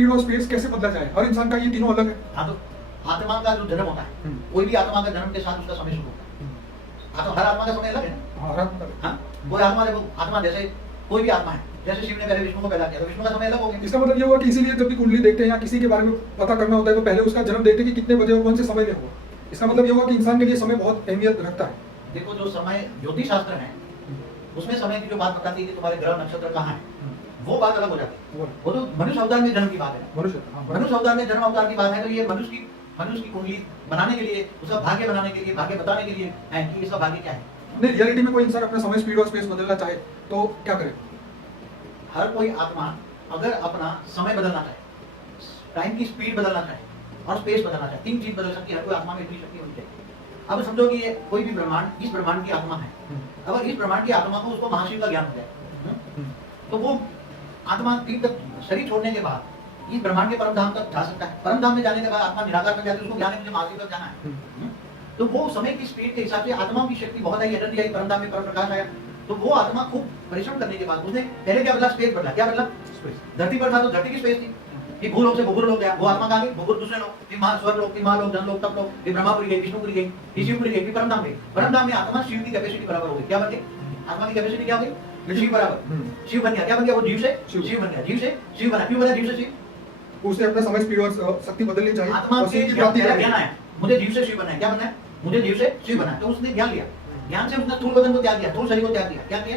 Speed और space कैसे बदला जाए? हर इंसान का ये तीनों अलग है। हाँ, तो आत्मा का जो जन्म होता है, कोई भी आत्मा का जन्म के साथ उसका समय शुरू होता है। हर आत्मा का समय अलग है ना। हाँ, हाँ, कोई आत्मा देखो, आत्मा जैसे कोई भी आत्मा है, जैसे शिव ने पहले विष्णु को पैदा किया तो विष्णु का समय अलग हो गया। इसका मतलब ये हुआ कि इसीलिए जब भी कुंडली देखते हैं या किसी के बारे में पता करना होता है तो पहले उसका जन्म देखते हैं कि कितने बजे और कौन से समय में हुआ। इसका मतलब ये हुआ कि इंसान के लिए समय बहुत अहमियत रखता है। देखो, जो समय ज्योतिष शास्त्र है उसमें समय की जो बात बताती है कि तुम्हारे ग्रह नक्षत्र कहाँ है, वो बात अलग हो जाती है। वो तो मनुष्य अवतार में जन्म की बात है। मनुष्य अवतार में जन्म अवतार की बात है, तो ये मनुष्य की कुंडली बनाने के लिए, उसका भाग्य बनाने के लिए, भाग्य बताने के लिए है कि इसका भाग्य क्या है। नहीं, रियलिटी में कोई इंसान अपना समय, स्पीड और स्पेस बदलना चाहे तो क्या करे? हर कोई आत्मा अगर अपना समय बदलना चाहे, टाइम की स्पीड बदलना चाहे और स्पेस बदलना चाहे, तीन चीज बदल सकती है। हर कोई आत्मा में इतनी शक्ति होनी चाहिए। अब समझो कि ये कोई भी ब्रह्मांड, इस ब्रह्मांड की आत्मा है। अगर इस ब्रह्मांड की आत्मा को, उसको महाशिव का ज्ञान हो जाए, तो वो आत्मा तीन तक शरीर छोड़ने के बाद इस ब्रह्मांड के परम धाम तक जा सकता है। परम धाम में जाने के बाद आत्मा निराकार में जाती है, उसको ज्ञान है मुझे महाशिव तक जाना है। तो वो समय की स्पीड के हिसाब से आत्मा की शक्ति बहुत आई, एनर्जी आई, परम धाम में परम प्रकाश आया। तो वो आत्मा खूब परिश्रम करने के बाद उसने पहले क्या बदला? स्पेस बदला। क्या बदला? धरती पर था तो धरती की स्पेस थी, फिर भूलोक से भूगुर लोक गया, वो आत्मा कहाँ गई? भूगुर दूसरे लोक, फिर स्वर्ग लोक, फिर महालोक, जनलोक, तप लोक, फिर ब्रह्मापुरी गई, विष्णुपुरी गई, फिर शिवपुरी गई, फिर परम धाम गई। परम धाम में आत्मा शिव की कैपेसिटी बराबर हो गई। क्या बन गई? आत्मा की कैपेसिटी क्या हो गई? शिव बराबर। शिव बन गया। क्या बन गया? वो जीव से शिव बन गया, जीव से शिव बना। क्यों बना जीव से शिव? उसे अपना समय, स्पीड और शक्ति बदलनी चाहिए। आत्मा के प्राप्ति का ज्ञान आया, मुझे जीव से शिव बनना है। क्या बनना है? मुझे जीव से शिव बनना है। तो उसने ज्ञान लिया, ज्ञान से उसने स्थूल बदन को त्याग दिया, स्थूल शरीर को त्याग दिया। क्या किया?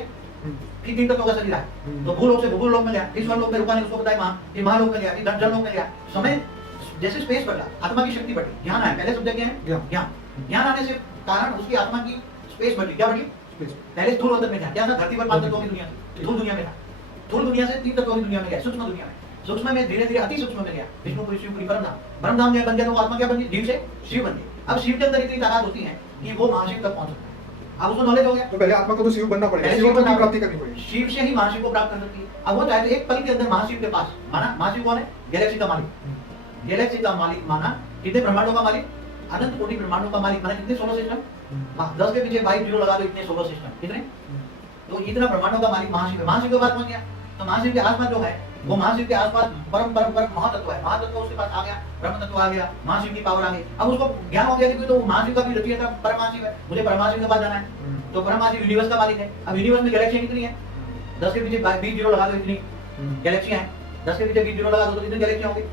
फिर तीन तत्वों का शरीर है, तो भूलोक से भूगुर लोक में गया, फिर स्वर्ग लोक में रुका नहीं, उसको बताया वहां, फिर महालोक में गया, फिर जनलोक में गया। समय जैसे स्पेस बढ़ा, आत्मा की शक्ति बढ़ी, ज्ञान आया। पहले शब्द क्या है? ज्ञान। ज्ञान आने से कारण उसकी आत्मा की स्पेस बढ़ी। क्या बढ़ी? पहले स्थूल बदन में था, क्या था? धरती पर 5 तत्वों की दुनिया थी, स्थूल दुनिया में था। स्थूल दुनिया से 3 तत्वों की दुनिया में गया, सूक्ष्म दुनिया में। सूक्ष्म में धीरे धीरे अति सूक्ष्म में गया, विष्णुपुरी, शिवपुरी, परमधाम। परमधाम में बन गया तो आत्मा क्या बन गई? जीव से शिव बन गई। अब शिव के अंदर इतनी ताकत होती है कि वो महाशिव तक पहुंच सकता है। अब उसको नॉलेज हो गया, तो पहले आत्मा को तो शिव बनना पड़ेगा, शिव की प्राप्ति करनी पड़ेगी। शिव से ही महाशिव को प्राप्त कर सकती है। अब वो चाहे तो एक पल के अंदर महाशिव के पास, माना महाशिव कौन है? गैलेक्सी का मालिक। गैलेक्सी का मालिक माना कितने ब्रह्मांडों का मालिक? अनंत कोटि ब्रह्मांडों का मालिक। माना कितने सोलर सिस्टम? 10 के पीछे 22 जीरो लगा दो, इतने सोलर सिस्टम। कितने? तो इतना ब्रह्मांडों का मालिक महाशिव है। महाशिव के बाद पहुंच गया, तो महाशिव के आसपास जो है वो महाशिव के आसपास परम परम परम महातत्व है। महातत्व उसके पास आ गया, ब्रह्म तत्व आ गया, महाशिव की पावर आ गई। अब उसको ज्ञान हो गया कि तो महाशिव का भी रचयिता परमाशिव है, मुझे परमाशिव के पास जाना है। तो परमाशिव यूनिवर्स का मालिक है। अब यूनिवर्स में गैलेक्सी कितनी है? 10 के पीछे 20 जीरो लगा दो, इतनी गैलेक्सियां हैं। 10 के पीछे 20 जीरो लगा दो तो कितनी गैलेक्सियां होंगी?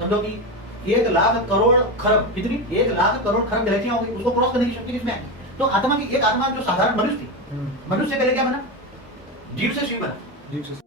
समझो कि 1 लाख करोड़ खरब, कितनी? 1 लाख करोड़ खरब गैलेक्सियां होंगी। उसको क्रॉस करने की शक्ति किसमें है? तो आत्मा की एक आत्मा जो साधारण मनुष्य थी, मनुष्य से पहले क्या बना? जीव से शिव बना।